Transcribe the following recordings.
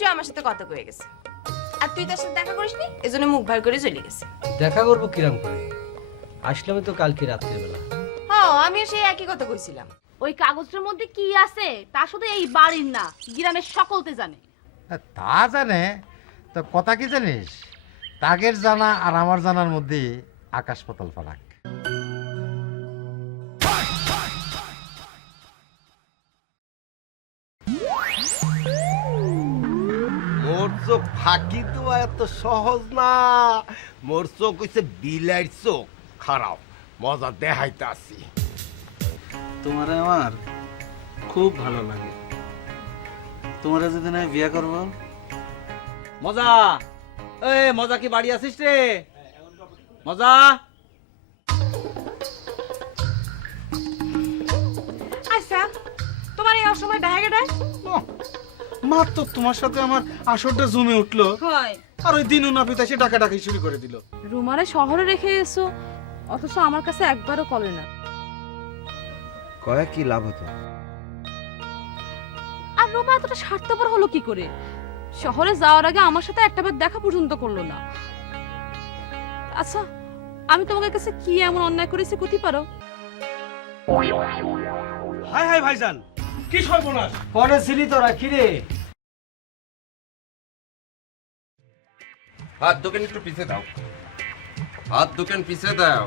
একটু আমার সাথে কথা কয়ে গেছে, আর তুই তার সাথে দেখা করিসনি, এজন্য মুখ ভার করে চলে গেছে। দেখা করবো কিরাম করে? আসলাম তো কালকে রাত্রিবেলা। হ্যাঁ, আমিও সেই একই কথা কইছিলাম। ওই কাগজটার মধ্যে কি আছে তা শুধু এই বাড়ির না, গ্রামের সকলতে জানে। তা জানে তো কথা কি জানিস, তাগের জানা আর আমার জানার মধ্যে আকাশ পাতাল ফারাক। মোর চোখ ফাঁকি দেওয়া এত সহজ না। মোর চোখ হইছে বিলাইর চোখ, খারাপ মজা দেখাইতে আসি। তোমারে আমার খুব ভালো লাগে। তোমারে যেদিন আমি বিয়ে করব। মজা, এই মজা কি বাড়ি আছিস রে? মজা, আচ্ছা, তোমার এই অসময় দেখা গেছে? মাত্র তোমার সাথে আমার আসরটা জমে উঠলো, হয় আর ওই দিনু না পিতা সে ডাকাডাকি শুরু করে দিল। রুমারে শহরে রেখে এসো, অথচ আমার কাছে একবারও কলে না। কয়ে কি লাভ হতো? আর রুমা এতটা স্বার্থপর হলো কি করে? শহরে যাওয়ার আগে আমার সাথে একটাবার দেখা পর্যন্ত করলো না। আচ্ছা, আমি তোমাদের কাছে কি এমন অন্যায় করেছি কতি পারো? হাই হাই ভাইজান, কি সর্বনাশ! পরে ছিলি তোরা কিরে? হাত দোকান একটু পিছে দাও, হাত দোকান পিছে দাও।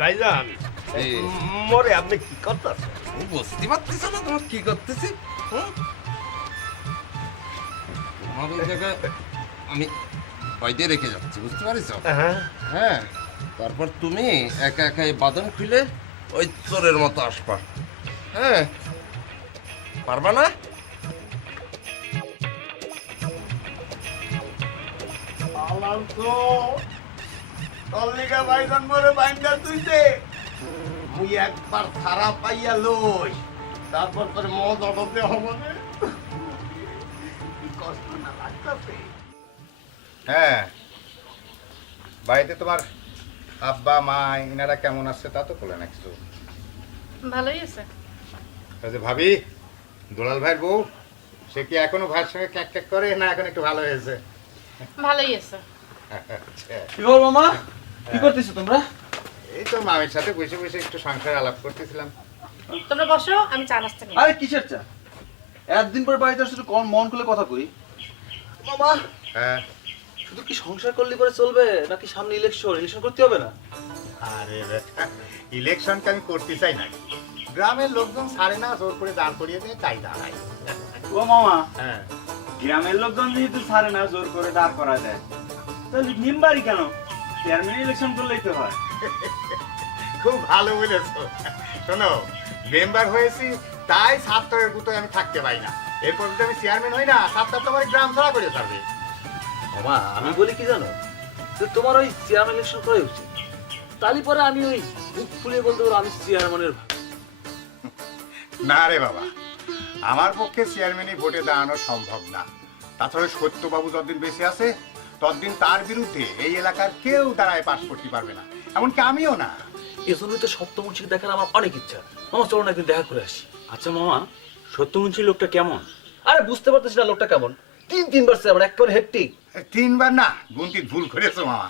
ভাইজান, এই, মোরে আপনি কি করতেছেন? ও বুঝতে পারতেছ না তোমার কি করতেছি? হুম? তোমার ওই জায়গায় আমি বাইরে রেখে যাচ্ছি, বুঝতে পারিস? হ্যাঁ, তারপর তুমি একা একা এই বাদন খুলে ওই চোরের মতো আসবা। হ্যাঁ, পারবা না? ভাইজান মোরে বাইন্দা তুইছে, মুই একবার খারাপ পাইয়া লই, তারপর তোর মদ অডতে হবে না। কি কষ্ট না লাগতেছে? হ্যাঁ, বাড়িতে তোমার আব্বা মা ইনারা কেমন আছে তা তো বলে না কিছু। ভালোই আছে। যে ভাবি, দুলাল ভাইয়ের বউ, সে কি এখনো ভাইয়ের সঙ্গে ক্যাক ক্যাক করে না এখন একটু ভালো হয়েছে? ভালোই আছে। আচ্ছা, কি খবর মামা? কি করতেছো তোমরা? এই তো মামির সাথে বসে বসে একটু সংসার আলাপ করতেছিলাম। তোমরা বসো, আমি চা নাস্তা নিয়ে। আরে কিসের চা? একদিন পর বাড়িতে আসলে কম মন খুলে কথা কই। মামা, হ্যাঁ, শুধু কি সংসার করলে পরে চলবে নাকি সামনে ইলেকশন করতে হবে না? আরে বেটা, ইলেকশনকে আমি করতে চাই না, গ্রামের লোকজন ছাড়ে না, জোর করে দাঁড় করিয়ে দিয়ে তাই দাঁড়ায়। ও মামা, হ্যাঁ, গ্রামের লোকজন যেহেতু ছাড়ে না, জোর করে দাঁড় করা দেয়, তাহলে নিমবাড়ি কেন? চেয়ারম্যান ইলেকশন করলেই তো হয়। খুব ভালো বলেছো। শোনো, মেম্বার হয়েছি তাই ছাত্রের গুতোয় আমি থাকতে পারি না, এরপর যদি আমি চেয়ারম্যান হই না, ছাত্র তোমার গ্রাম ছাড়া করে ছাড়বে। মামা, আমি বলি কি জানো, যে তোমার ওই চেয়ারম্যান ইলেকশন করাই উচিত। তাহলে পরে আমি ওই বুক ফুলিয়ে বলতে পারবো আমি চেয়ারম্যানের ভাগ। না রে বাবা, আমার পক্ষে চেয়ারম্যানই ভোটে দাঁড়ানো সম্ভব না। তাছাড়া সত্যবাবু যতদিন বেঁচে আছে ততদিন তার বিরুদ্ধে এই এলাকার কেউ দাঁড়ায় পাশ করতে পারবে না, এমনকি আমিও না। এজন্যই তো সপ্তমুন্সিকে দেখার আমার অনেক ইচ্ছা। মামা চলো না একদিন দেখা করে আসি। আচ্ছা মামা, সত্যমুন্সি লোকটা কেমন? আরে বুঝতে পারতেছি না লোকটা কেমন। তিনবার আবার একবার হেক্টিক। 3 বার না, গুনতি ভুল করেছো মামা,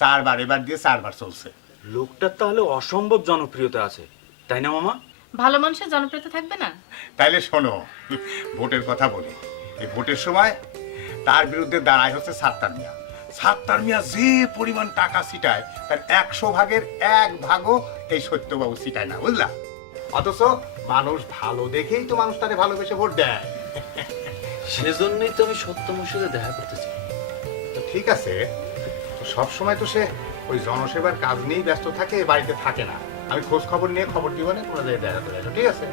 4 বার, এবার দিয়ে 4 বার চলছে। লোকটার তাহলে অসম্ভব জনপ্রিয়তা আছে, তাই না মামা? ভালো মানুষের জনপ্রিয়তা থাকবে না? তাইলে শোনো, ভোটের কথা বলি। এই ভোটের সময় তার বিরুদ্ধে দাঁড়ায় হচ্ছে সাত্তার মিয়া। সাত্তার মিয়া যে পরিমাণ টাকা ছিটায় তার 100 ভাগের 1 ভাগও এই সত্যবাবু ছিটায় না, বুঝলা? অথচ মানুষ ভালো দেখেই তো মানুষ তারে ভালোবেসে ভোট দেয়। সেজন্যই তো আমি সত্যমুন্সিতে দেখা করতে চাই। তো ঠিক আছে, সব সময় তো সে ওই জনসেবার কাজ নিয়েই ব্যস্ত থাকে, বাড়িতে থাকে না। আমি খোঁজ খবর নিয়ে খবর দিব না, তোমরা যাই দেখা করে আসো, ঠিক আছে?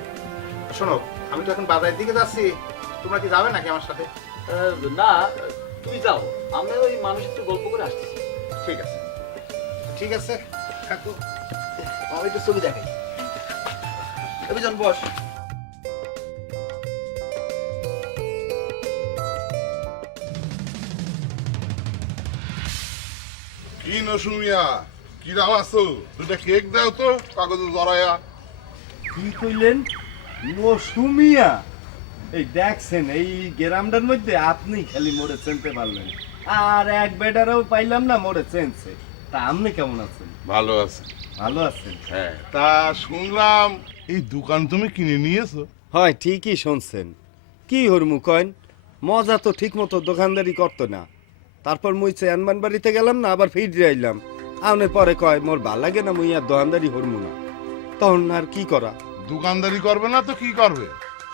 শোনো, আমি তো এখন বাজারের দিকে যাচ্ছি, তোমরা কি যাবে নাকি আমার সাথে? না, তুই যাও, আমি ওই মানুষের সাথে গল্প করে আসতেছি। ঠিক আছে, ঠিক আছে, থাকো। আমি একটু ছবি দেখাই। অভিযান বস। কি নসুমিয়া, কি রাম আছো? দুটা কেক দাও তো, কাগজে জড়ায়া। কি কইলেন? নসুমিয়া? এই দেখছেন এই গ্রামটার মধ্যে আপনি খালি মোড়ে চিনতে পারলেন, আর এক বেটারও পাইলাম না মোড়ে চেনছে। তা আপনি কেমন আছেন? ভালো আছে। ভালো আছেন? হ্যাঁ, তা শুনলাম এই দোকান তুমি কিনে নিয়েছো। হয় ঠিকই শুনছেন। কি হরমু কয়েন, মজা তো ঠিক মতো দোকানদারি করতো না। তারপর মুই চেয়ারম্যান বাড়িতে গেলাম না, আবার ফিরে আইলাম। আউনে পরে কয় মোর ভাল লাগে না, মুই আর দোকানদারি হরমু না। তখন আর কি করা? দোকানদারি করবে না তো কি করবে?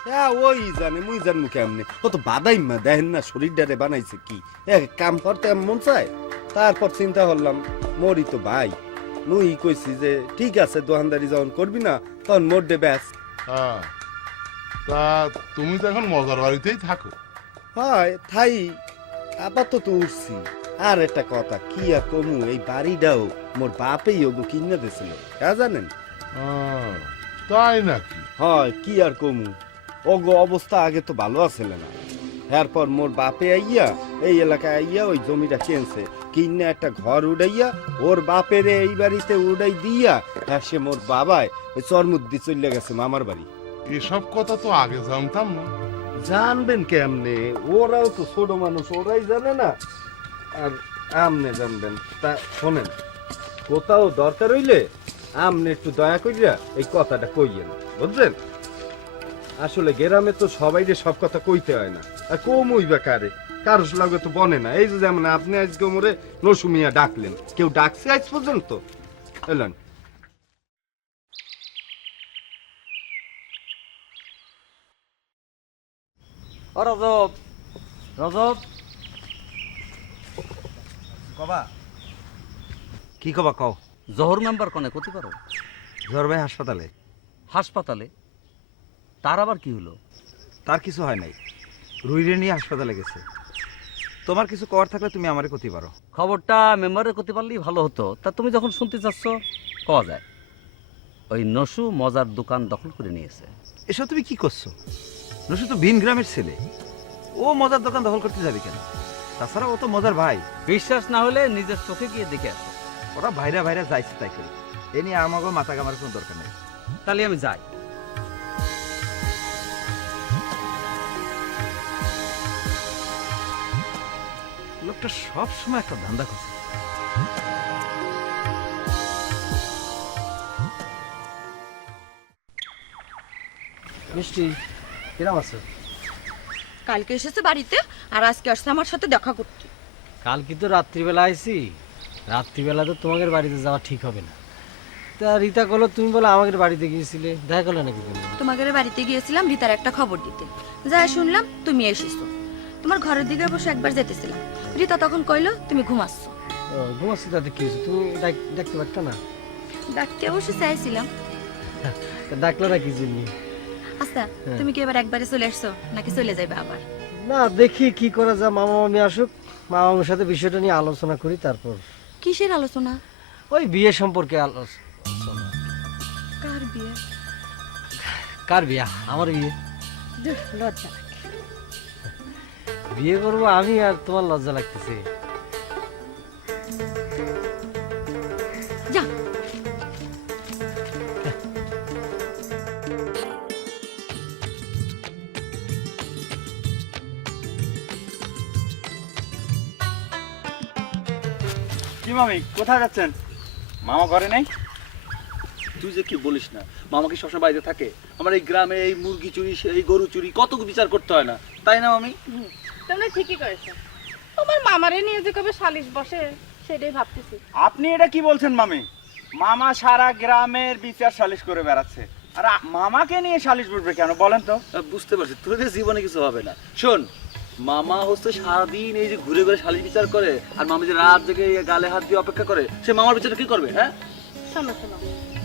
হ্যাঁ ওই জানে, মুই জানমু কেমনে। ও তো বাদাইমা দেখেন না শরীরটারে বানাইছে কি, কাম করতে মন চায়। তারপর চিন্তা করলাম মোরই তো ভাই, মুই কইছি যে ঠিক আছে দোকানদারি যখন করবি না তখন মোর দে ব্যাস। হ্যাঁ, তা তুমি তো এখন মজার বাড়িতেই থাকো। হয় তাই আপাতত উঠছি। আর একটা কথা কি আর কমু, এই বাড়িটাও মোর বাপেই ওগো কিনে দিয়েছিল, হ্যাঁ জানেন? তাই নাকি? হয় কি আর কমু, ওগো অবস্থা আগে তো ভালো আছিল না। এরপর মোর বাপে আইয়া এই এলাকায় আইয়া ওই জমিটা কিনছে, কিনে একটা ঘর উড়াইয়া ওর বাপের এই বাড়িতে উড়াই দিয়া, হ্যাঁ সে মোর বাবায় ওই চরমুদ্দি চলে গেছে মামার বাড়ি। এসব কথা তো আগে জানতাম না। জানবেন কেমনে, ওরাও তো ছোট মানুষ, ওরাই জানে না আর আমনে জানবেন। তা শোনেন, কোথাও দরকার হইলে আমনে একটু দয়া করিয়া এই কথাটা কইয়েন, বুঝলেন? আসলে গ্রামে তো সবাই সব কথা কইতে হয় না, আর কমই বা কারে, কারো লাগে তো বনে না। এই যে যেমন আপনি আজকে মোরে নসুমিয়া ডাকলেন, কেউ ডাকছে আজ পর্যন্ত? এলেন ও রজব, রজব কবা কি কবা কও? জহর মেম্বার কনে কতি পারো? জ্বর ভাই হাসপাতালে। হাসপাতালে? তার আবার কি হলো? তার কিছু হয় নাই, রুইরে নিয়ে হাসপাতালে গেছে। তোমার কিছু করার থাকলে তুমি আমারে করতে পারো। খবরটা মেম্বারের করতে পারলেই ভালো হতো। তা তুমি যখন শুনতে চাচ্ছ কওয়া যায়। ওই নসু মজার দোকান দখল করে নিয়েছে। এসব তুমি কি করছো? নসু তো ভিন গ্রামের ছেলে, ও মজার দোকান দখল করতে যাবে কেন? তাছাড়া ও তো মজার ভাই। বিশ্বাস না হলে নিজের চোখে গিয়ে দেখে আসো। ওরা ভাইরা ভাইরা যাইছে তাই করে, এ নিয়ে আমাকে মাথা কামার কোনো দরকার নেই। তাহলে আমি যাই। লোকটা সব সময় একটা ধান্দা করছে। মিষ্টি কিরাম আছে? কালকে এসেছে বাড়িতে আর আজকে আসছে আমার সাথে দেখা করতে। কালকে তো রাত্রিবেলা আইছি, রাত্রিবেলা তো তোমাদের বাড়িতে যাওয়া ঠিক হবে না। তা রীতা বলো, তুমি বলো আমাদের বাড়িতে গিয়েছিলে, দেখা করলে নাকি তুমি? তোমাদের বাড়িতে গিয়েছিলাম রিতার একটা খবর দিতে, যা শুনলাম তুমি এসেছো। তোমার ঘরের দিকে বসে একবার যেতেছিলাম, রিতা তখন কইলো তুমি ঘুমাচ্ছ। ও ঘুমাচ্ছি, তাতে কি হয়েছে? তুমি দেখতে পারতো না? ডাকতে অবশ্য চাইছিলাম। তা ডাকলো না কি জন্য? আচ্ছা তুমি কি এবার একবারে চলে আসছো নাকি চলে যাইবে আবার? না দেখি কি করা যায়, মামা মামি আসুক, মামা মামির সাথে বিষয়টা নিয়ে আলোচনা করি তারপর। কিসের আলোচনা? ওই বিয়ে সম্পর্কে আলোচনা। কার বিয়ে? কার বিয়া? আমার বিয়ে। লজ্জা লাগে। বিয়ে করবো আমি আর তোমার লজ্জা লাগতেছে? যা কি মামি, কোথায় যাচ্ছেন? মামা ঘরে নেই? তুই যে কি বলিস না, মামা কি সবসময় বাড়িতে থাকে? আমার এই গ্রামে এই মুরগি চুরি, এই গরু চুরি কত বিচার করতে হয় না, তাই না মামি? তোমরা ঠিকই করেছো। তোমার মামারে নিয়ে যে কবে সালিশ বসে সেটাই ভাবতেছি। আপনি এটা কি বলছেন মামি? মামা সারা গ্রামের বিচার সালিশ করে বেড়াচ্ছে, আর মামাকে নিয়ে সালিশ বসবে কেন বলেন তো? বুঝতে পারছি তোদের জীবনে কিছু হবে না। শোন, মামা হচ্ছে সারাদিন এই যে ঘুরে ঘুরে সালিশ বিচার করে, আর মামি যে রাত জেগে গালে হাত দিয়ে অপেক্ষা করে, সে মামার বিচারটা কি করবে? হ্যাঁ শোনো শোনো,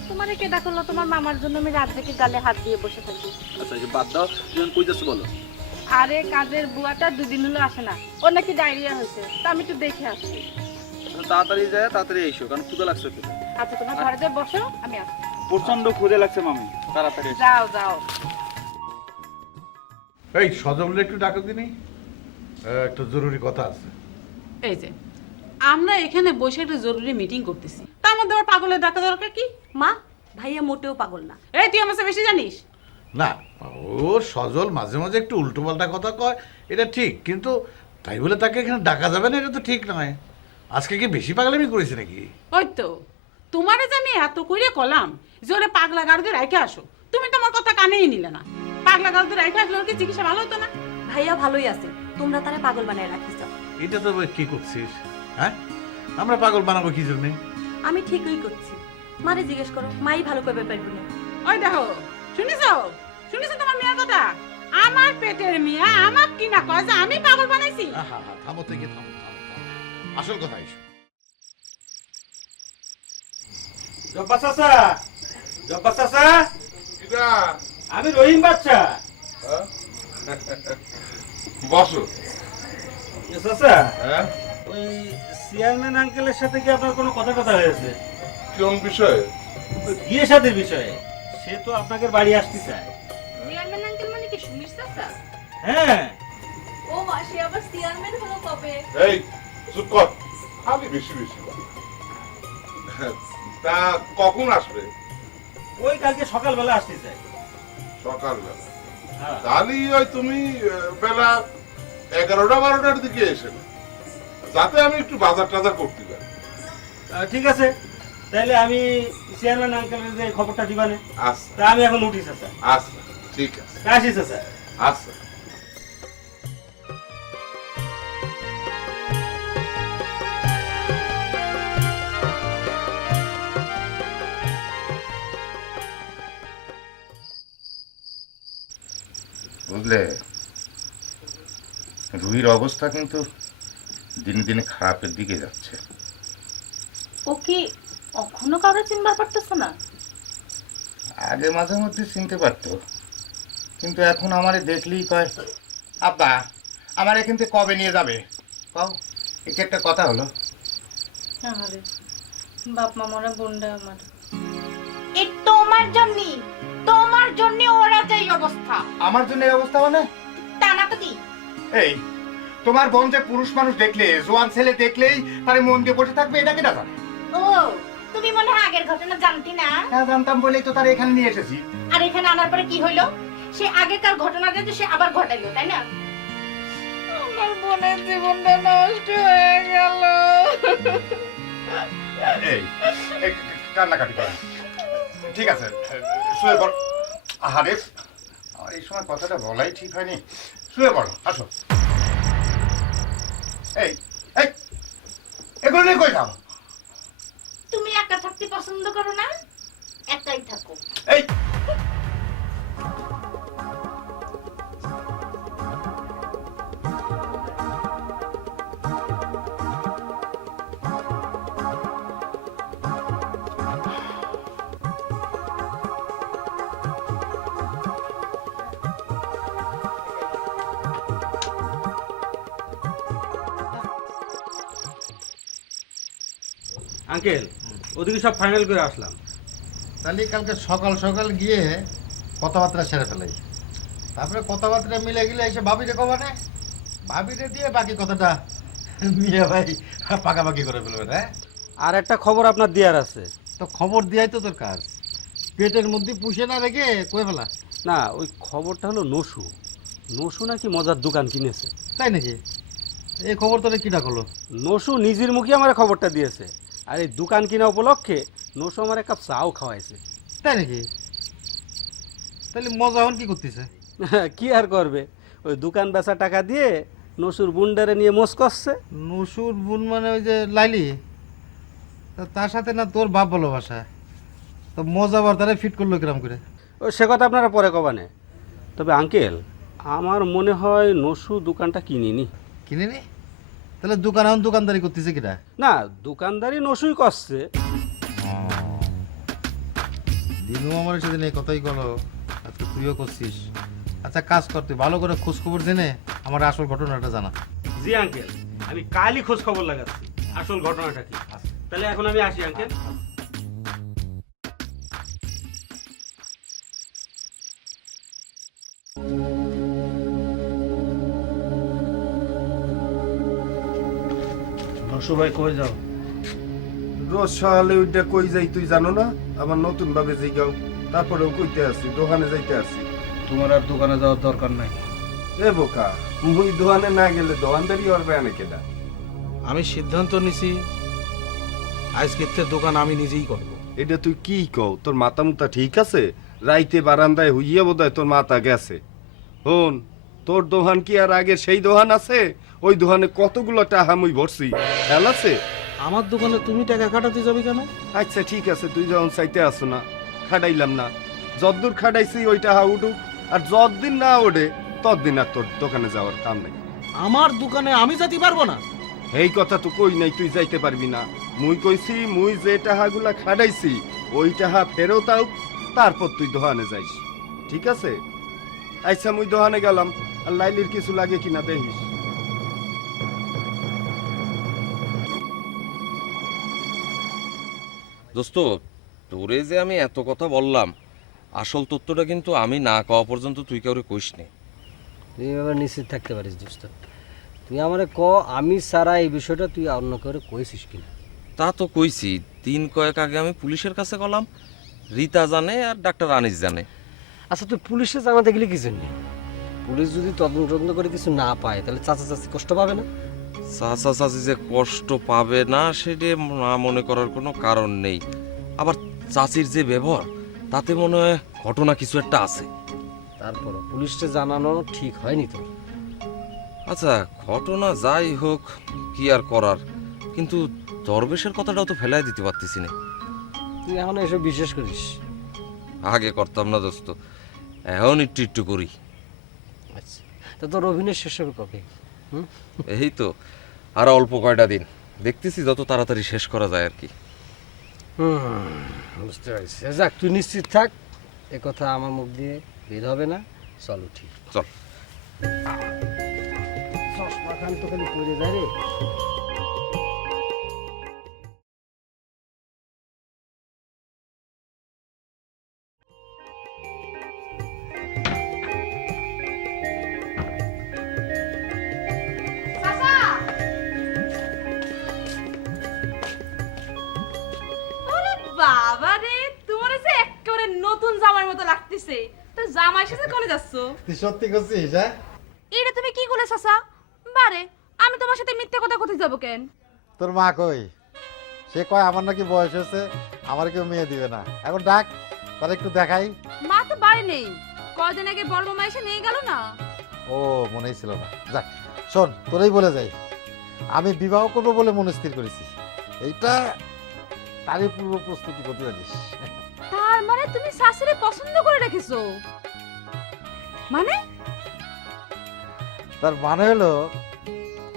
তোমারে কে ডাকলো তোমার মামার জন্য আমি রাত থেকে গালে হাত দিয়ে বসে থাকি? আচ্ছা এই বাদ দাও, তুমি কই যাচ্ছ বলো? আরে কাজের বুয়াটা দুদিন হলো আসে না, ওর নাকি ডায়রিয়া হয়েছে, তা আমি একটু দেখে আসছি। তাড়াতাড়ি যায়, তাড়াতাড়ি এসো, কারণ ক্ষুধা লাগছে খেতে। আচ্ছা তোমার ঘরে যে বসো, আমি আসছি। প্রচন্ড ক্ষুদে লাগছে মামি, তাড়াতাড়ি এসো। যাও যাও। এই সজবলে একটু ডাকো দিনি, একটা জরুরি কথা আছে। এই যে আমরা এখানে বসে একটা জরুরি মিটিং করতেছি, তার মধ্যে আবার পাগলের ডাকা দরকার কি? মা ভাইয়া মোটেও পাগল না। এই তুই আমার চেয়ে বেশি জানিস? না, ও সজল মাঝে মাঝে একটু উল্টো পাল্টা কথা কয়, এটা ঠিক, কিন্তু তাই বলে তাকে এখানে ডাকা যাবে না, এটা তো ঠিক নয়। আজকে কি বেশি পাগলামি করেছে নাকি? ওই তো তোমারে যে আমি এত করে কলাম যে ওরে পাগলা গারদে রেখে আসো, তুমি তোমার কথা কানেই নিলে না। পাগলা গারদে রেখে আসলে ওর কি চিকিৎসা ভালো হতো না? ভাইয়া ভালোই আছে, তোমরা তারে পাগল বানায় রাখিস। এটা তো কি করছিস? হ্যাঁ, আমরা পাগল বানাবো কি জন্যে? আমি ঠিকই করছি, মারে জিজ্ঞেস করো, মাই ভালো করবে পারবো না। ওই দেখো, শুনিছো শুনিছো তোমার মেয়ের কথা? আমার পেটের মেয়ে আমার কি না কয় যে আমি পাগল বানাইছি? আহা, থামো থেকে থামো, থামো, থামো। আসল কথা এসো। জব্বার চাচা, জব্বার চাচা, আমি রহিম বাচ্চা। বসো। চাচা, হ্যাঁ, ওই চেয়ারম্যান আঙ্কেলের সাথে কি আপনার কোনো কথা কথা হয়েছে? কোন বিষয়ে? ওই বিয়ে শাদীর বিষয়ে। সে তো আপনাদের বাড়ি আসতে চায়। চেয়ারম্যান আঙ্কেল মানে কি সুমির চাচা? হ্যাঁ, ও মাসি আবার চেয়ারম্যান হলো কবে? এই চুপ কর, খালি বেশি বেশি বল। তা কখন আসবে? ওই কালকে সকালবেলা আসতে চায়। সকালবেলা? হ্যাঁ। তাহলে ওই তুমি বেলা 11টা-12টার দিকে এসে না, যাতে আমি একটু বাজার টাজার করতে পারি। ঠিক আছে, তাহলে আমি চেয়ারম্যান আঙ্কেলের যে খবরটা দিবানে। আচ্ছা তা আমি এখন উঠি চাচা। আচ্ছা, ঠিক আছে। আসি চাচা। আচ্ছা। বুঝলে, রুহির অবস্থা কিন্তু দিনে দিনে খারাপের দিকে যাচ্ছে। ও কি এখনো কারো চিনবার পারতেছ না? আগে মাঝে মধ্যে চিনতে পারতো, কিন্তু এখন আমারে দেখলেই কয়, আব্বা আমার এখান থেকে কবে নিয়ে যাবে? কও, এটা একটা কথা হলো? আরে বাপ মা মরা বোনটা আমার। এই তোমার জন্য ওরা যে অবস্থা। আমার জন্য এই অবস্থা মানে? তা না তো কি? এই তোমার বোন যে পুরুষ মানুষ দেখলে, জোয়ান ছেলে দেখলেই তারে মন দিয়ে বসে থাকবে, এটা কেটা জানে? ও, তুমি মনে হয় আগের ঘটনা জানতি না? হ্যাঁ জানতাম বলেই তো তার এখানে নিয়ে এসেছি। আর এখানে আনার পরে কি হইলো? সে আগেকার ঘটনাটা তো সে আবার ঘটাইলো, তাই না? আমার বোনের জীবনটা নষ্ট হয়ে গেল। এই এই কান্নাকাটি করে না। ঠিক আছে, শুয়ে পড়। আরে আমার এই সময় কথাটা বলাই ঠিক হয়নি। শুয়ে পড়ো, আসো। এই এই এগুলো নিয়ে কই যাও? তুমি একা থাকতে পছন্দ করো না? একাই থাকো। এই আঙ্কেল, ওদিকে সব ফাইনাল করে আসলাম। তাহলে কালকে সকাল সকাল গিয়ে কথাবার্তা সেরে ফেলাই, তারপরে কথাবার্তা মিলে গেলে এসে ভাবিরে কবা না, ভাবিরে দিয়ে বাকি কথাটা মিয়া ভাই পাকাপাকি করে ফেলবেন। হ্যাঁ, আর একটা খবর আপনার দেওয়ার আছে। তো খবর দেওয়াই তো তোর কাজ, পেটের মধ্যে পুষে না রেখে কয়ে ফেলা। না, ওই খবরটা হলো নসু। নসু নাকি মজার দোকান কিনেছে। তাই নাকি? এই খবর তোরা কিনা করলো? নসু নিজের মুখে আমার খবরটা দিয়েছে, আর এই দোকান কিনা উপলক্ষে নসু আমার এক কাপ চাও খাওয়াইছে। তাই নাকি? তাহলে মজা হন কি করতেছে? কি আর করবে, ওই দোকান বেচা টাকা দিয়ে নসুর বুন্ডারে নিয়ে মোজ করছে। নসুর বোন মানে ওই যে লাইলি, তা তার সাথে না তোর বাপ ভালোবাসা, তো মজা আবার তারা ফিট করলো কিরম করে? ও সে কথা আপনারা পরে কবানে। তবে আঙ্কেল, আমার মনে হয় নসু দোকানটা কিনিনি। কিনে নি? তাহলে দোকান এখন দোকানদারি করতেছে কিনা? না, দোকানদারি নসুই করছে। দিনু আমার সেদিন এই কথাই বলো, আজকে তুইও করছিস। আচ্ছা কাজ কর, তুই ভালো করে খোঁজ খবর জেনে আমার আসল ঘটনাটা জানা। জি আঙ্কেল, আমি কালই খোঁজ খবর লাগাচ্ছি আসল ঘটনাটা কি। তাহলে এখন আমি আসি আঙ্কেল। নসু ভাই কই যাও? রোজ সকালে ওইটা কই যাই তুই জানো না? আমার নতুন ভাবে যাই গাও, তারপরেও কইতে আসি দোকানে যাইতে আসি। তোমার আর দোকানে যাওয়ার দরকার নাই। এ বোকা, মুই দোকানে না গেলে দোকানদারি করবে না কেডা? আমি সিদ্ধান্ত নিছি আজকের থেকে দোকান আমি নিজেই করব। এটা তুই কি কও? তোর মাথা মুতা ঠিক আছে? রাইতে বারান্দায় হইয়া বোধহয় তোর মাথা গেছে। হন, তোর দোকান কি আর আগে সেই দোকান আছে? ওই দোকানে কতগুলো টাকা মুই ভরছি, খেয়াল আছে? আমার দোকানে তুমি টাকা কাটাতে যাবে কেন? আচ্ছা ঠিক আছে, তুই যখন চাইতে আসো না, খাটাইলাম না। যতদূর খাটাইছি ওই টাকা উঠুক, আর যতদিন না ওঠে ততদিন আর তোর দোকানে যাওয়ার কাম নেই। আমার দোকানে আমি যেতে পারবো না? এই কথা তো কই নাই তুই যাইতে পারবি না। মুই কইছি মুই যে টাকাগুলা খাটাইছি ওই টাকা ফেরত আউক, তারপর তুই দোকানে যাইস, ঠিক আছে? আচ্ছা মুই দোকানে গেলাম, আর লাইলির কিছু লাগে কিনা দেখিস। দোস্ত, তোরে যে আমি এত কথা বললাম, আসল তথ্যটা কিন্তু আমি না কওয়া পর্যন্ত তুই কাউরে কইস নি। তুই এবার নিশ্চিত থাকতে পারিস দোস্ত, তুই আমারে ক আমি সারা এই বিষয়টা তুই অন্য করে কইছিস কিনা। তা তো কইছি, দিন কয়েক আগে আমি পুলিশের কাছে গেলাম, রীতা জানে আর ডাক্তার আনিস জানে। আচ্ছা তুই পুলিশে জানাতে গেলে কি জন্য? পুলিশ যদি তদন্ত করে কিছু না পায় তাহলে চাচা চাচি কষ্ট পাবে না? চাচা চাচি যে কষ্ট পাবে না সেটা না মনে করার কোনো কারণ নেই। আবার চাচির যে ব্যবহার, তাতে মনে হয় ঘটনা কিছু একটা আছে। তারপর পুলিশকে জানানো ঠিক হয়নি তো? আচ্ছা ঘটনা যাই হোক, কি আর করার, কিন্তু দরবেশের কথাটাও তো ফেলাই দিতে পারতেছি না। তুই এখন এসব বিশ্বাস করিস? আগে করতাম না দোস্ত, এখন একটু একটু করি। আচ্ছা তা তোর অভিনয় শেষ হবে কবে? এই তো আর অল্প কয়টা দিন, দেখতেছি যত তাড়াতাড়ি শেষ করা যায় আর কি। বুঝতে পারছি। যাক তুই নিশ্চিত থাক, এ কথা আমার মুখ দিয়ে বের হবে না। চল উঠি। চল। চশমা খান তো খালি পড়ে যায় রে। বাবা রে, তোমার যে একেবারে নতুন জামার মতো লাগতেছে। তো জামাই সাথে কোনে যাচ্ছ? তুই সত্যি করছিস? হ্যাঁ, এটা তুমি কি করলে চাচা? বারে, আমি তোমার সাথে মিথ্যে কথা কোথায় যাবো কেন? তোর মা কই? সে কয় আমার নাকি বয়স হয়েছে, আমার কেউ মেয়ে দিবে না। এখন ডাক, তার একটু দেখাই। মা তো বাড়ি নেই, কয়দিন আগে বড় মামা এসে নিয়ে গেল না। ও মনেই ছিল না। যাক শোন, তোরেই বলে যাই, আমি বিবাহ করবো বলে মনে স্থির করেছি। এইটা তারই পূর্ব প্রস্তুতি করতে পারিস। তার মানে তুমি শাশুড়ি পছন্দ করে রেখেছো? মানে? তার মানে হলো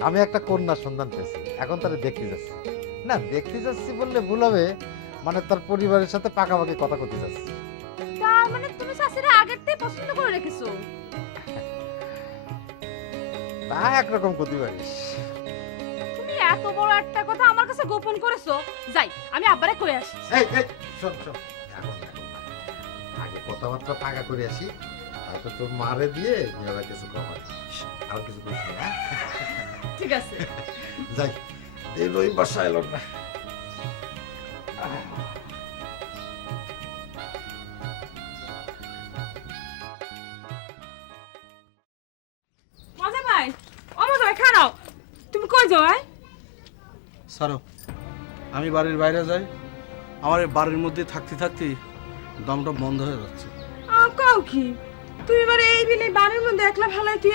আমি একটা কন্যার সন্ধান পেয়েছি, এখন তারে দেখতে যাচ্ছি। না দেখতে যাচ্ছি বললে ভুল হবে, মানে তার পরিবারের সাথে পাকাপাকি কথা করতে যাচ্ছি। তার মানে তুমি শাশুড়ি আগের থেকে পছন্দ করে রেখেছো? তা একরকম করতে পারিস। তুমি এত বড় একটা কথা আমার কাছে গোপন করেছো। যাই, আমি আব্বারে কই আসি। এই এই শোন শোন, এখন না, আগে কথাবার্তা পাকা করে আসি, তারপর তোর মারে দিয়ে মেয়েরা কিছু কমাই, আর কিছু করিস না। হ্যাঁ? ঠিক আছে। যাই, এই রই বাসা এলো না। মজা ভাই, ও মজা ভাই খানাও। তুমি কই যাও? সারো, আমি বাড়ির বাইরে যাই। আমার এই বাড়ির মধ্যে থাকতে থাকতে দমটা বন্ধ হয়ে যাচ্ছে। কাউ কি তুই এবারে এই বিলে বাড়ির মধ্যে একলা ফেলাই তুই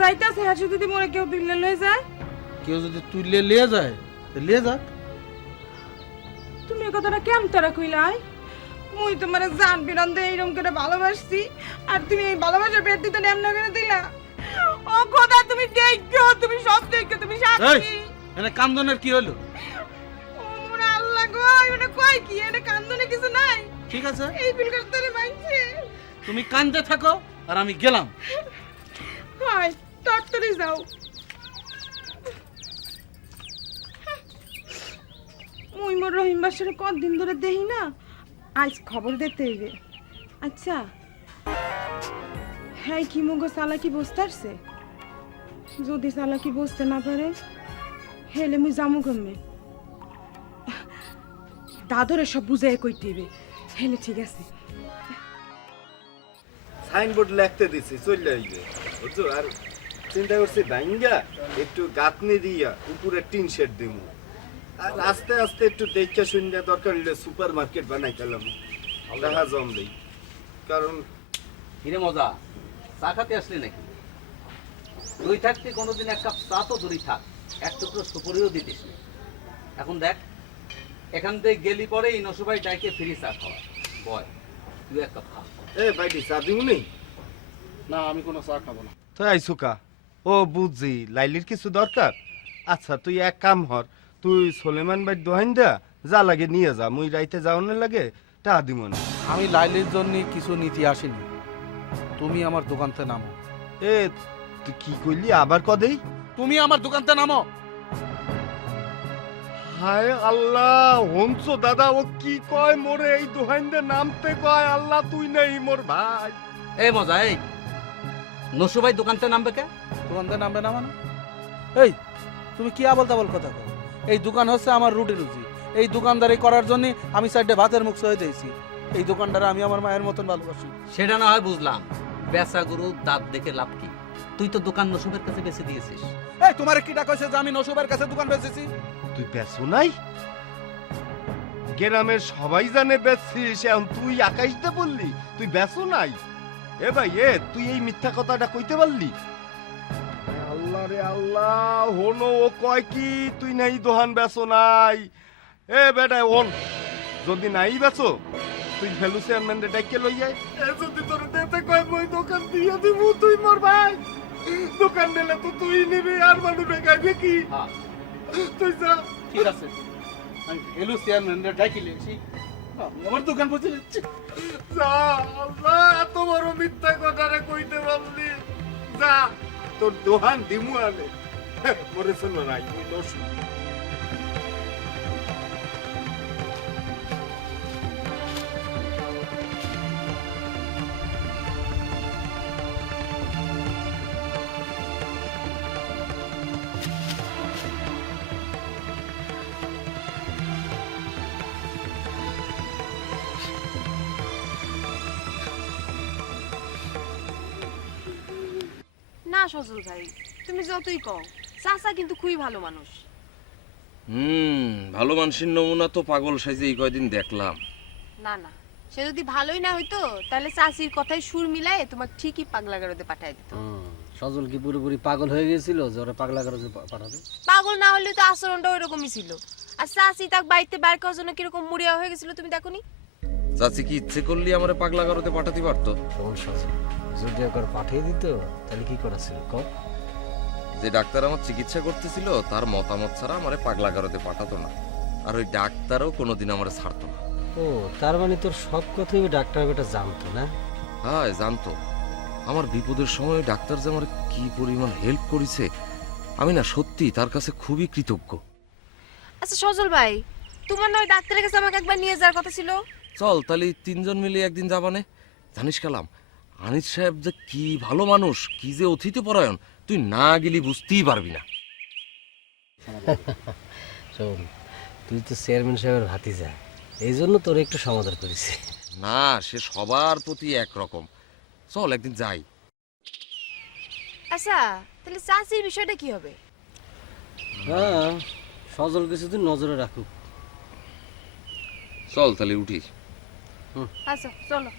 যাইতাছে, হ্যাঁ যদি মনে কেউ দিলে লয়ে যায়? কেউ যদি তুই লিয়ে যায় লিয়ে যাক। তুমি এই কথাটা কেমন তারা কইলাই? মুই তোমার জান বিরন্দে এইরকম করে ভালোবাসছি, আর তুমি এই ভালোবাসার পেট দিতে নেম না করে দিলা। ও খোদা, তুমি দেখো, তুমি সব দেখো, তুমি সাক্ষী। এনে কান্দনের কি হলো? ও মোরা আল্লাহ গো, এটা কই কি? এটা কান্দনে কিছু নাই। ঠিক আছে, এই বিল করতে মাইছে। তুমি কান্দে থাকো আর আমি গেলাম। হয় তাড়াতাড়ি যাও। মুই মোর রহিম বাসার কতদিন ধরে দেখি না, আজ খবর দিতে হইবে। আচ্ছা হ্যাঁ, কি মুগো চালাকি বুঝতে পারছে? যদি চালাকি বুঝতে না পারে হেলে মুই জামু কমে। দাদরে সব বুঝাই কইতে হইবে। হেলে ঠিক আছে। সাইনবোর্ড লিখতে দিছি চলে আইবে বুঝছো। আর চিন্তা করছি ভাঙ্গা একটু গাঁথনি দিয়া উপরে টিন শেড দিব, আর আস্তে আস্তে একটু দেখা শুনলে দরকার হলে সুপার মার্কেট বানাই ফেলাম, দেখা জম দেই। কারণ হিরে মজা, চা খাতে আসলি নাকি? তুই থাকতে কোনোদিন এক কাপ চা তো দূরই থাক, এক টুকরো সুপুরিও দিতিস না। এখন দেখ, এখান থেকে গেলি পরে এই নসুভাই ডাইকে ফ্রি চা খাওয়া। বয়, তুই এক কাপ খা। এ বাইটি চা দিব নেই? না, আমি কোনো চা খাবো না। তো আইসুকা, ও বুঝছি লাইলির কিছু দরকার। আচ্ছা তুই এক কাম হর, তুই সোলেমান ভাই দোহাইন দা যা লাগে নিয়ে যা, মুই রাইতে যাওয়ার লাগে টা দিব না। আমি লাইলির জন্য কিছু নীতি আসিনি, তুমি আমার দোকানতে নামো। এ তুই কি কইলি আবার কদেই? তুমি আমার দোকানতে নামো। হায় আল্লাহ, হনছো দাদা ও কি কয় মোরে এই দোহাইন দে নামতে কয়। আল্লাহ তুই নেই মোর ভাই। এই মজা, এই নসুভাই দোকানতে নামবে কে? দোকানতে নামবে না মানে? এই তুমি কি আবল তাবল কথা কও? এই দোকান হচ্ছে আমার রুটি রুজি, এই দোকানদারি করার জন্য আমি সাইডে ভাতের মুখ সয়ে দিয়েছি। এই দোকানদারে আমি আমার মায়ের মতন ভালোবাসি। সেটা না হয় বুঝলাম, বেচা গরু দাঁত দেখে লাভ কি? তুই তো দোকান নসুবের কাছে বেচে দিয়েছিস। এই তোমার কিটা কইছে যে আমি নসুবের কাছে দোকান বেচেছি? তুই বেচো নাই? গ্রামের সবাই জানে বেচছিস, এখন তুই আকাশতে বললি তুই বেচো নাই? এ ভাই এ তুই এই মিথ্যা কথাটা কইতে পারলি? আল্লাহ রে আল্লাহ, হনো ও কয় কি তুই নাই দোকান বেচো নাই? এ বেটা ওন, যদি নাই বেচো তুই ফেলু চেয়ারম্যান রে ডাইকে লই যায়। এ যদি তোর দেতে কয় মই দোকান দিয়ে দিব, তুই মোর ভাই। দোকান নিলে তো তুই নিবি, আর মানুষ গাইবে কি? হ্যাঁ তুই যা। ঠিক আছে, আমি ফেলু চেয়ারম্যান রে ডাকি লিয়েছি, আমি আমার দোকান বসে দিচ্ছি। যা আল্লাহ, এত বড় মিথ্যা কথাটা কইতে পারলি? যা তোর দোকান দিমু আনে। মরে শোনো নাই তুই দোষ। না সজল ভাই, তুমি যতই কও, চাচা কিন্তু খুবই ভালো মানুষ। ভালো মানুষের নমুনা তো পাগল সাইজে এই কয়দিন দেখলাম। না না, সে যদি ভালোই না হইতো তাহলে চাচির কথায় সুর মিলায় তোমাকে ঠিকই পাগলা গারদে পাঠায় দিত। সজল কি পুরোপুরি পাগল হয়ে গেছিল যে ওরা পাগলা করে পাঠাবে? পাগল না হলে তো আচরণটা ওইরকমই ছিল। আর চাচি তাক বাড়িতে বাইর করার জন্য কিরকম মুড়িয়া হয়ে গেছিল তুমি দেখোনি? চাচি কি ইচ্ছে করলি আমারে পাগলা গারোতে পাঠাতে পারতো? শোন সজল, যদি একবার পাঠিয়ে দিত তাহলে কি করা ছিল কও? যে ডাক্তার আমার চিকিৎসা করতেছিল তার মতামত ছাড়া আমারে পাগলা গারোতে পাঠাতো না, আর ওই ডাক্তারও কোনোদিন আমারে ছাড়তো না। ও তার মানে তোর সব কথাই ওই ডাক্তার বেটা জানতো না? হ্যাঁ জানতো। আমার বিপদের সময় ডাক্তার যে আমার কি পরিমাণ হেল্প করেছে, আমি না সত্যি তার কাছে খুবই কৃতজ্ঞ। আচ্ছা সজল ভাই, তোমার নয় ডাক্তারের কাছে আমাকে একবার নিয়ে যাওয়ার কথা ছিল? চল তাহলে তিনজন মিলে একদিন যাবানে। জানিস কালাম, আনিস সাহেব যে কি ভালো মানুষ, কি যে অতিথি পরায়ণ, তুই না গেলি বুঝতেই পারবি না। শোন, তুই তো চেয়ারম্যান সাহেবের ভাতিজা, এই জন্য তোর একটু সমাদর করেছি। না, সে সবার প্রতি একরকম। চল একদিন যাই। আচ্ছা তাহলে চাচির বিষয়টা কি হবে? হ্যাঁ, সজল কিছুদিন নজরে রাখুক। চল তাহলে উঠি। আচ্ছা চলো।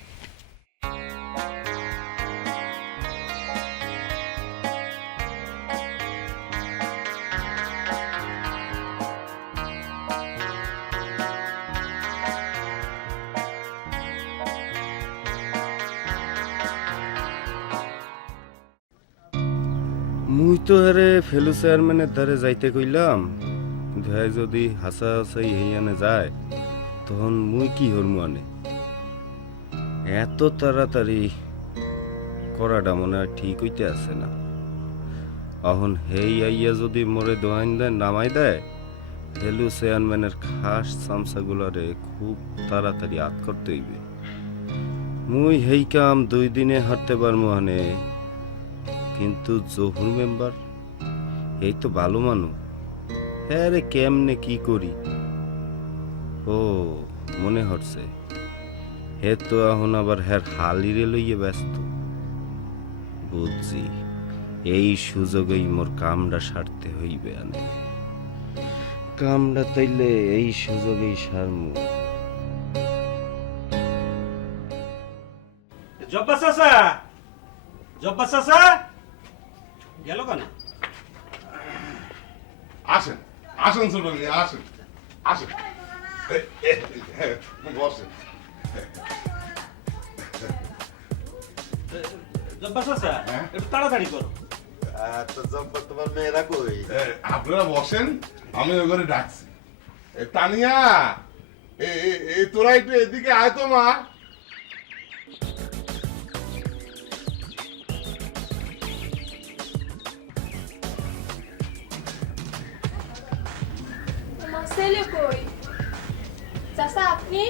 মুই তো আরে ফেলু চেয়ারম্যানের ধারে যাইতে কইলাম, ধয় যদি হাসা হাসাই হইয়ানে যায় তখন মুই কি হরমু আনে? এত তাড়াতাড়ি করাটা মনে হয় ঠিক হইতে আছে না। এখন হেই আইয়া যদি মোরে দোয়াইন দেয় নামাই দেয়, ফেলু চেয়ারম্যানের খাস চামচাগুলারে খুব তাড়াতাড়ি আত করতে হইবে। মুই হেই কাম 2 দিনে হাঁটতে পারমু আনে, কিন্তু জহুর মেম্বার এই তো ভালো মানুষ, হ্যাঁ রে কেমনে কি করি? ও মনে হচ্ছে হে তো এখন আবার হ্যার হালিরে লইয়ে ব্যস্ত। বুঝছি এই সুযোগেই মোর কামটা সারতে হইবে আনে কামটা তাইলে এই সুযোগেই সারমু। জব্বা চাচা, জব্বা চাচা গেল কেন? আসেন আসেন ছোট মিয়া, আসেন আসেন বসেন। জব্বা চাচা একটু তাড়াতাড়ি করো। তো জব্বর তোমার মেয়েরা কই? আপনারা বসেন, আমি ওই ঘরে ডাকছি। তানিয়া, তোরা একটু এদিকে আয় তো মা। ছেলে কই? চাচা আপনি?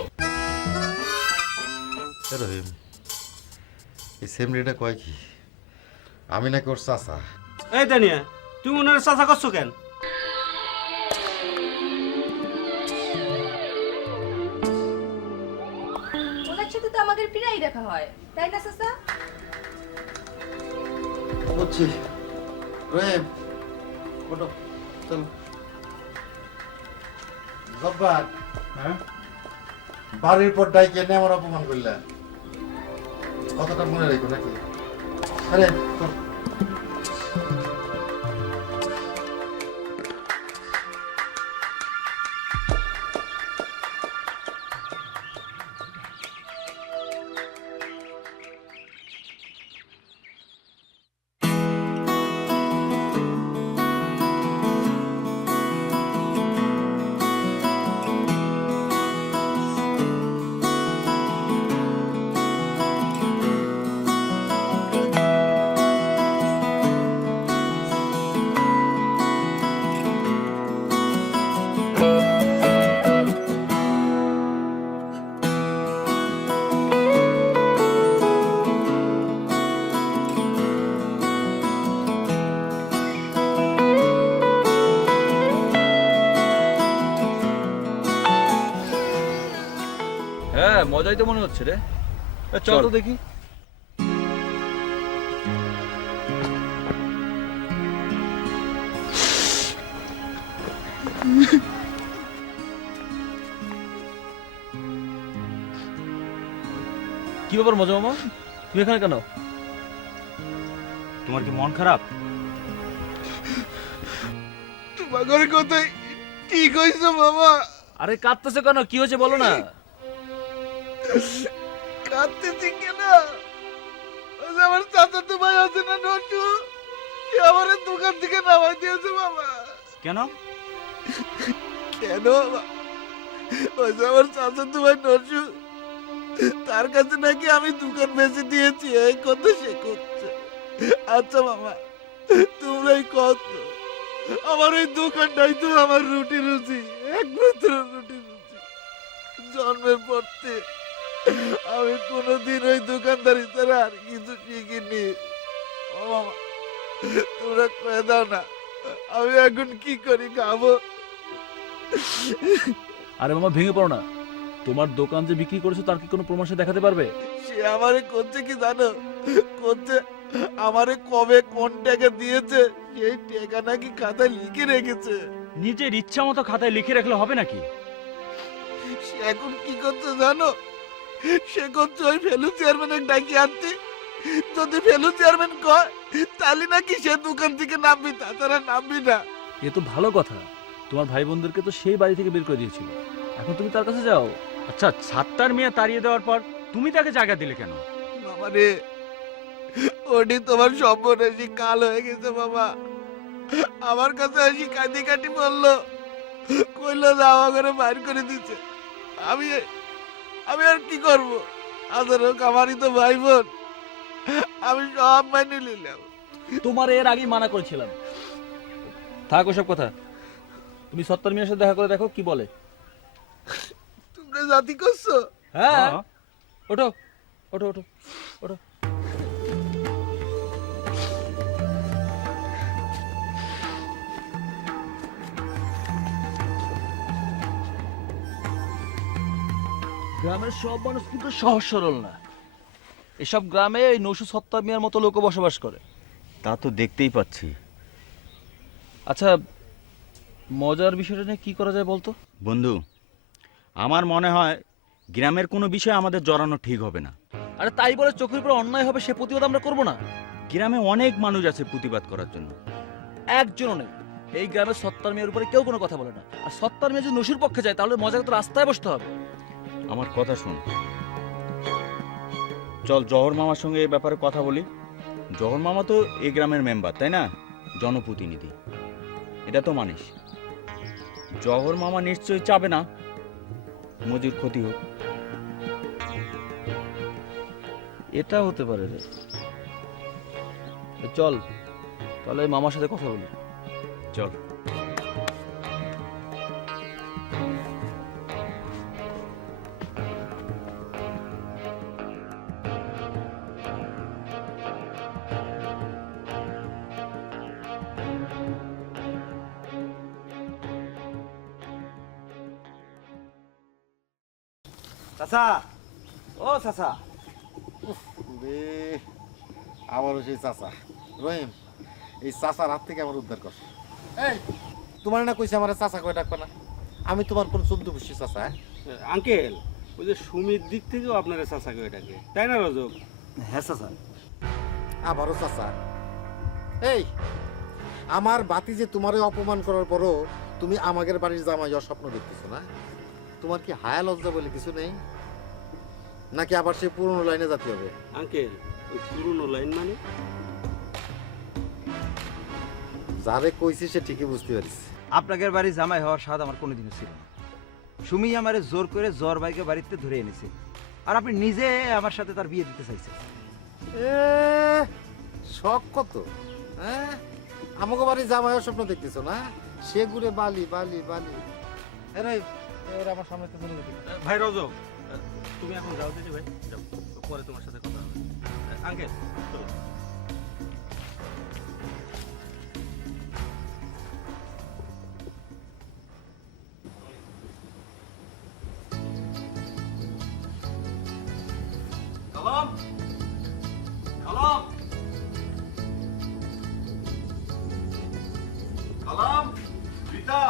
রহিম, এই সেমরিটা কয় কি আমি নাকি ওর চাচা? এই তানিয়া, তুমি ওনার চাচা করছো কেন? ওনার সাথে তো আমাদের প্রায়ই দেখা হয়, তাই না চাচা? বুঝছি। রহিম, ওঠো, চলো। জব্বার, হ্যাঁ, বাড়ির পর ডাইকে এনে আমার অপমান করলেন, কথাটা মনে রেখো নাকি? আরে চল। হ্যাঁ, মজাই তো মনে হচ্ছে রে। চল তো দেখি। কি ব্যাপার মজা মামা, তুমি এখানে কেন? তোমার কি মন খারাপ? তোমার ঘরে কোথায় কি কইছো বাবা? আরে কাঁদতেছো কেন? কি হয়েছে বলো না। কাঁদতেছি কেন? আমার চাচা তো ভাই আছে না, নটু, সে আমার দোকান থেকে নামাই দিয়েছে বাবা। কেন? কেন? ওই যে আমার চাচা তো ভাই নটু, তার কাছে নাকি আমি দোকান বেঁচে দিয়েছি, এই কথা সে করছে। আচ্ছা মামা, তোমরাই কত, আমার ওই দোকানটাই তো আমার রুটি রুচি, একমাত্র রুটি রুচি। জন্মের পর থেকে আমি কোনোদিন ওই দোকানদারি ছাড়া আর কিছু শিখিনি। ও মামা, তোমরা কয়ে দাও না, আমি এখন কি করি, খাবো? আরে মামা ভেঙে পড়ো না, তোমার দোকান যে বিক্রি করেছো তার কি কোনো প্রমাণ সে দেখাতে পারবে? সে আমারে করছে কি জানো? করছে আমারে কবে কোন টাকা দিয়েছে সেই টাকা নাকি খাতায় লিখে রেখেছে। নিজের ইচ্ছা মতো খাতায় লিখে রাখলে হবে নাকি? সে এখন কি করছে জানো? সে করছে ওই ফেলু চেয়ারম্যানের ডাকি আনতে, যদি ফেলু চেয়ারম্যান কয় তাহলে নাকি সে দোকান থেকে নামবি, তাছাড়া নামবি না। এ তো ভালো কথা, তোমার ভাই বোনদেরকে তো সেই বাড়ি থেকে বের করে দিয়েছিল, এখন তুমি তার কাছে যাও। আচ্ছা, সাত্তার মিয়া তাড়িয়ে দেওয়ার পর তুমি তাকে জায়গা দিলে কেন? বাবা রে, ওটি তোমার সর্বনাশী কাল হয়ে গেছে বাবা। আমার কাছে আসি কাঁদি কাটি বললো, কইলো যাওয়া করে বাইর করে দিচ্ছে। আমি আমি আর কি করব? আদর হোক, আমারই তো ভাই বোন, আমি সব মাইনে নিলাম। তোমার এর আগে মানা করেছিলাম। থাক ওসব কথা, তুমি সত্তর মিয়ার সাথে দেখা করে দেখো কি বলে। তোমরা জাতি করছো? হ্যাঁ, ওঠো ওঠো ওঠো ওঠো। গ্রামের সব মানুষ কিন্তু সহজ সরল না, এসব গ্রামে এই নসু সত্তা মিয়ার মতো লোক বসবাস করে। তা তো দেখতেই পাচ্ছি। আচ্ছা, মজার বিষয়টা নিয়ে কি করা যায় বলতো? বন্ধু, আমার মনে হয় গ্রামের কোনো বিষয় আমাদের জড়ানো ঠিক হবে না। আরে তাই বলে চোখের উপর অন্যায় হবে সে প্রতিবাদ আমরা করবো না? গ্রামে অনেক মানুষ আছে প্রতিবাদ করার জন্য। একজনও নেই। এই গ্রামের সত্তার মেয়ের উপরে কেউ কোনো কথা বলে না। আর সত্তার মেয়ে যদি নসুর পক্ষে যায় তাহলে মজাকে তো রাস্তায় বসতে হবে। আমার কথা শোন, চল জহর মামার সঙ্গে এই ব্যাপারে কথা বলি। জহর মামা তো এই গ্রামের মেম্বার, তাই না? জনপ্রতিনিধি, এটা তো মানিস। জহর মামা নিশ্চয়ই চাবে না মজুর ক্ষতি হোক। এটা হতে পারে রে। চল তাহলে মামার সাথে কথা বলি। চল। চাচা, ও চাচা। রে আবারও সেই চাচা। রহিম, এই চাচার হাত থেকে আমার উদ্ধার কর। এই, তোমার না কইছে আমার চাচা কয়ে ডাকবে না? আমি তোমার কোন 14 বছর চাচা? আঙ্কেল, ওই যে সুমির দিক থেকেও আপনারা চাচা করে ডাকে, তাই না রজব? হ্যাঁ চাচা। আবারও চাচা। এই, আমার বাতি যে তোমারে অপমান করার পরও তুমি আমাদের বাড়ির জামাই যাওয়ার স্বপ্ন দেখতেছো না? তোমার কি হায়া লজ্জা বলে কিছু নেই? নাকি আবার সেই পুরনো লাইনে যেতে হবে? আঙ্কেল, ওই পুরনো লাইন মানে? যারে কইছি সে ঠিকই বুঝতে পারিস। আপনাদের বাড়ি জামাই হওয়ার স্বাদ আমার কোনোদিনও ছিল না। সুমি আমারে জোর করে জ্বর বাইকে বাড়িতে ধরে এনেছে, আর আপনি নিজে আমার সাথে তার বিয়ে দিতে চাইছেন। শখ কত, হ্যাঁ? আমাকে বাড়ি জামাই হওয়ার স্বপ্ন দেখতেছো না? সে ঘুরে বালি বালি বালি। এর আমার সামনে তো মনে দেখি। ভাই রজব, তুমি এখন যাও দেখি ভাই, যাও, পরে তোমার সাথে কথা হবে। আঙ্কেল চলো। কালাম, কালাম, কালাম, রীতা।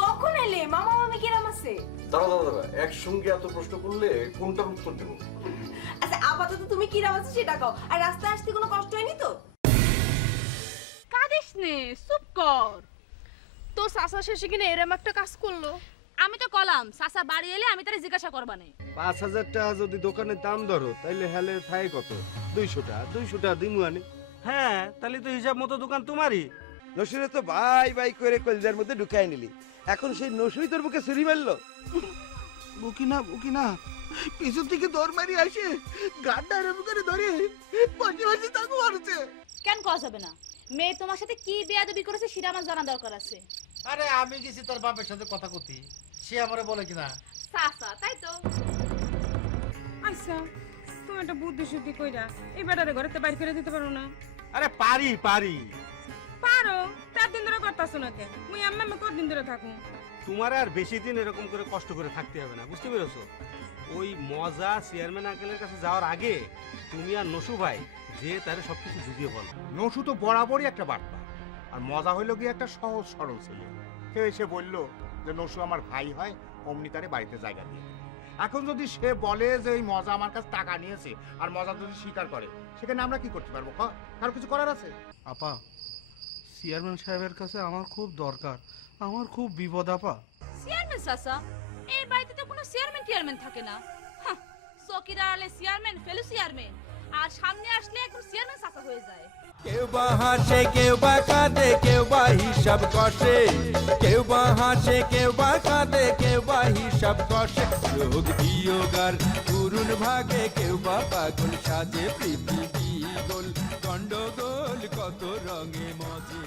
কখন এলে? মামা মামি কিরাম আছে? দাঁড়া, একসঙ্গে এত প্রশ্ন করলে কোনটার উত্তর দেব? আচ্ছা, আপাতত তুমি কিরাম আছো সেটা কও। আর রাস্তায় আসতে কোনো কষ্ট হয়নি তো? কাঁদিস নে, চুপ কর। তোর চাচা শেষে কিনে এরম একটা কাজ করলো। আমি তো কলাম চাচা বাড়ি এলে আমি তারে জিজ্ঞাসা করবানে। 5000 টাকা যদি দোকানের দাম ধরো তাইলে হেলে থাকে কত? 200 টাকা দিমু আনি। হ্যাঁ, তাহলে তো হিসাব মতো দোকান তোমারই। নসুরে তো বাই বাই করে কলজার মধ্যে ঢুকাই নিলি, এখন সেই নসুই তোর বুকে ছুরি মারলো। বুকি না, পিছন থেকে দৌড় মারি আসে গাড্ডা রেবু করে ধরে পাশে পাশে তাকে মারছে। কেন কওয়া যাবে না? মেয়ে তোমার সাথে কি বেয়াদবি করেছে সেটা আমার জানা দরকার আছে। আরে আমি গেছি তার বাপের সাথে কথা কইতে, সে আমারে বলে কিনা চাচা, তাই তো। আচ্ছা, তুমি একটা বুদ্ধি শুদ্ধি কইরা এই বেটারে ঘরেতে বাইর করে দিতে পারো না? আরে পারি। পারো, 4 দিন ধরে করতাছো না কেন? মুই আম্মা কতদিন ধরে থাকুন? তোমার আর বেশি দিন এরকম করে কষ্ট করে থাকতে হবে না, বুঝতে পেরেছো? ওই মজা চেয়ারম্যান আঙ্কেলের কাছে যাওয়ার আগে তুমি আর নসু ভাই যে তারে সবকিছু বুঝিয়ে বলো। নসু তো বরাবরই একটা বার্তা, আর মজা হইলো কি একটা সহজ সরল ছেলে। কেউ এসে বললো যে নসু আমার ভাই হয়, অমনি তারে বাড়িতে জায়গা দিয়ে। এখন যদি সে বলে যে এই মজা আমার কাছে টাকা নিয়েছে, আর মজা যদি স্বীকার করে, সেখানে আমরা কি করতে পারবো? কারো কিছু করার আছে? আপা, চেয়ারম্যান সাহেবের কাছে আমার খুব দরকার, আমার খুব বিপদ আপা। চেয়ারম্যান চাচা? এই বাড়িতে তো কোনো চেয়ারম্যান থাকে না। চকিদার আলে চেয়ারম্যান, ফেলু চেয়ারম্যান, আর সামনে আসলে একদম চেয়ারম্যান চাচা হয়ে যায়। কেউ বা হাসে, কেউ বা কাঁদে, কেউ বা হিসাব কষে। কেউ বা হাসে, কেউ বা কাঁদে, কেউ বা হিসাব কষে। যোগ বিয়োগার করুণ ভাগে, কেউ বা পাগল সাজে। পৃথিবী গোল গন্ডগোল, কত রঙে মজে।